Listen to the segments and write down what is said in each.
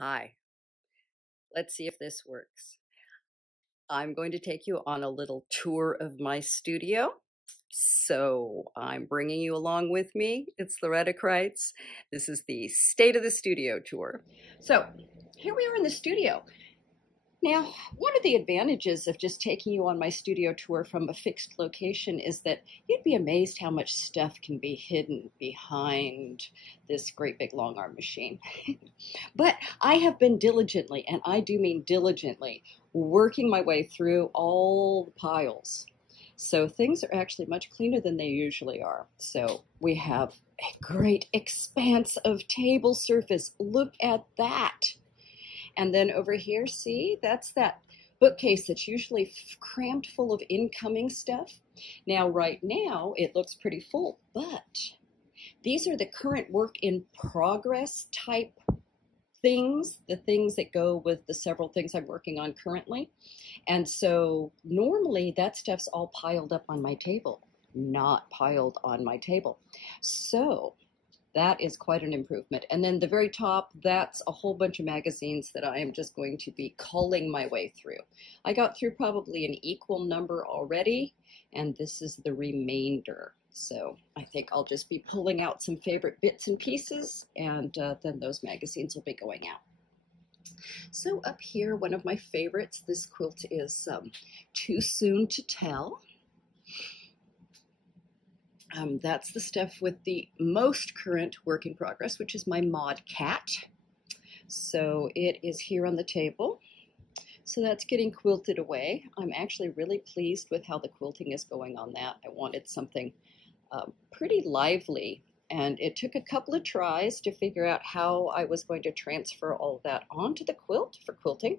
Hi, let's see if this works. I'm going to take you on a little tour of my studio. So I'm bringing you along with me. It's Loretta Kreitz. This is the State of the Studio tour. So here we are in the studio. Now, one of the advantages of just taking you on my studio tour from a fixed location is that you'd be amazed how much stuff can be hidden behind this great big long arm machine. But I have been diligently, and I do mean diligently, working my way through all the piles. So things are actually much cleaner than they usually are. So we have a great expanse of table surface. Look at that. And then over here, see, that's that bookcase that's usually crammed full of incoming stuff. Now, right now, it looks pretty full, but these are the current work in progress type things, the things that go with the several things I'm working on currently. And so normally that stuff's all piled up on my table, not piled on my table. So that is quite an improvement. And then the very top, that's a whole bunch of magazines that I am just going to be culling my way through. I got through probably an equal number already, and this is the remainder. So I think I'll just be pulling out some favorite bits and pieces, and then those magazines will be going out. So up here, one of my favorites, this quilt is Too Soon to Tell. That's the stuff with the most current work in progress, which is my Mod Cat. So it is here on the table. So that's getting quilted away. I'm actually really pleased with how the quilting is going on that. I wanted something pretty lively, and it took a couple of tries to figure out how I was going to transfer all of that onto the quilt for quilting.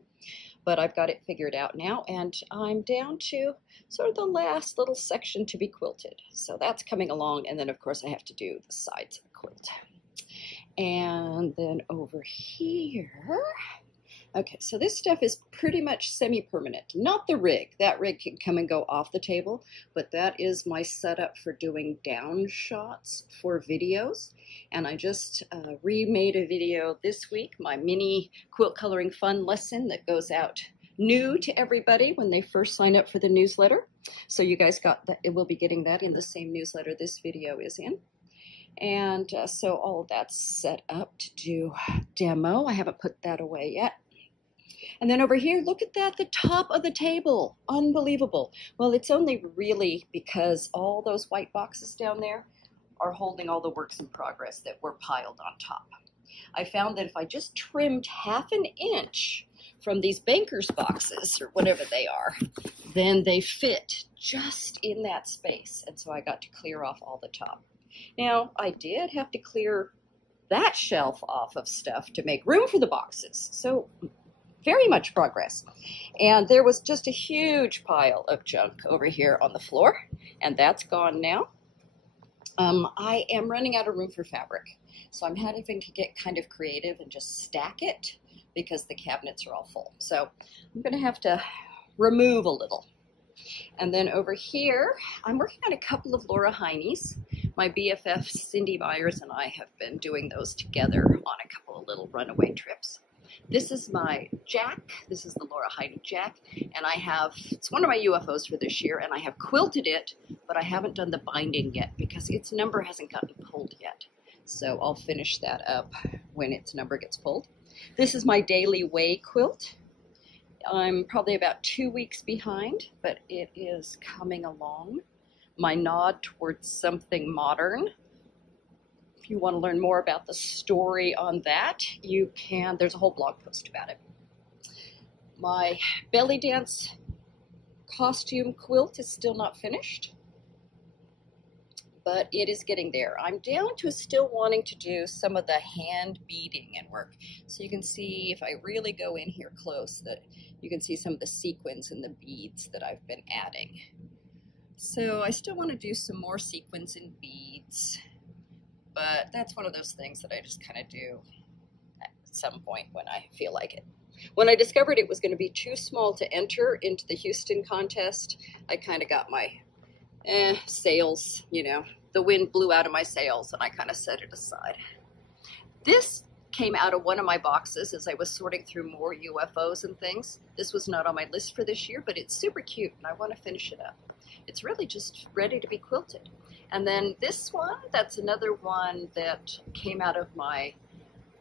But I've got it figured out now, and I'm down to sort of the last little section to be quilted. So that's coming along, and then of course I have to do the sides of the quilt. And then over here, okay, so this stuff is pretty much semi-permanent. Not the rig. That rig can come and go off the table, but that is my setup for doing down shots for videos. And I just remade a video this week, my mini quilt coloring fun lesson that goes out new to everybody when they first sign up for the newsletter. So you guys got that. It will be getting that in the same newsletter this video is in. And so all of that's set up to do demo. I haven't put that away yet. And then over here, look at that, the top of the table. Unbelievable. Well, it's only really because all those white boxes down there are holding all the works in progress that were piled on top. I found that if I just trimmed half an inch from these banker's boxes, or whatever they are, then they fit just in that space. And so I got to clear off all the top. Now, I did have to clear that shelf off of stuff to make room for the boxes. So very much progress. And there was just a huge pile of junk over here on the floor, and that's gone now. I am running out of room for fabric, so I'm having to get kind of creative and just stack it because the cabinets are all full. So I'm going to have to remove a little. And then over here, I'm working on a couple of Laura Heine's. My BFF Cindy Myers and I have been doing those together on a couple of little runaway trips. This is my Jack. This is the Laura Heine Jack, and it's one of my UFOs for this year, and I have quilted it, but I haven't done the binding yet because its number hasn't gotten pulled yet. So I'll finish that up when its number gets pulled. This is my Daily Way quilt. I'm probably about 2 weeks behind, but it is coming along. My nod towards something modern. If you want to learn more about the story on that, you can. There's a whole blog post about it. My belly dance costume quilt is still not finished, but it is getting there. I'm down to still wanting to do some of the hand beading and work. So you can see, if I really go in here close, that you can see some of the sequins and the beads that I've been adding. So I still want to do some more sequins and beads. But that's one of those things that I just kind of do at some point when I feel like it. When I discovered it was going to be too small to enter into the Houston contest, I kind of got my sails, the wind blew out of my sails, and I kind of set it aside. This came out of one of my boxes as I was sorting through more UFOs and things. This was not on my list for this year, but it's super cute and I want to finish it up. It's really just ready to be quilted. And then this one, that's another one that came out of my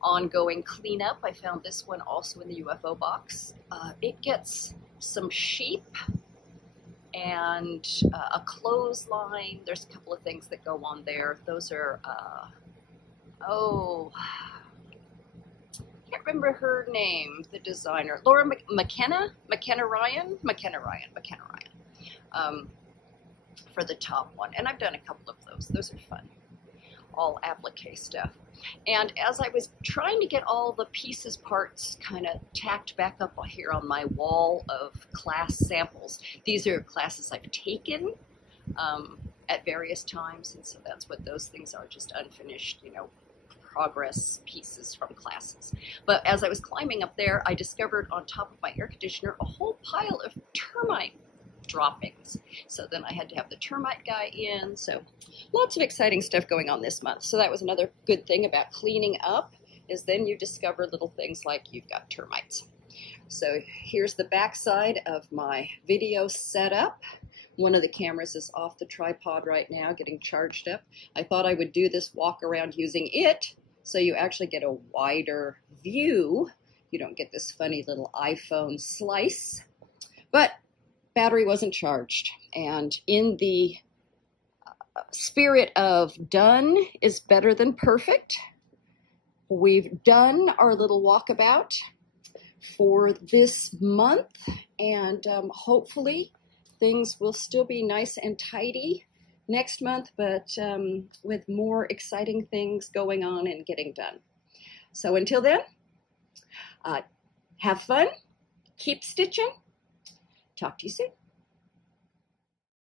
ongoing cleanup. I found this one also in the UFO box. It gets some sheep and a clothesline. There's a couple of things that go on there. Those are, I can't remember her name, the designer. Laura McKenna Ryan, for the top one. And I've done a couple of those. Those are fun. All applique stuff. And as I was trying to get all the pieces, parts kind of tacked back up here on my wall of class samples, these are classes I've taken at various times, and so that's what those things are, just unfinished, you know, progress pieces from classes. But as I was climbing up there, I discovered on top of my air conditioner a whole pile of termite droppings. So then I had to have the termite guy in. So lots of exciting stuff going on this month. So that was another good thing about cleaning up, is then you discover little things like you've got termites. So here's the back side of my video setup. One of the cameras is off the tripod right now, getting charged up. I thought I would do this walk around using it so you actually get a wider view. You don't get this funny little iPhone slice. But battery wasn't charged, and in the spirit of done is better than perfect, we've done our little walkabout for this month, and hopefully things will still be nice and tidy next month, but with more exciting things going on and getting done. So until then, have fun, keep stitching. Talk to you soon.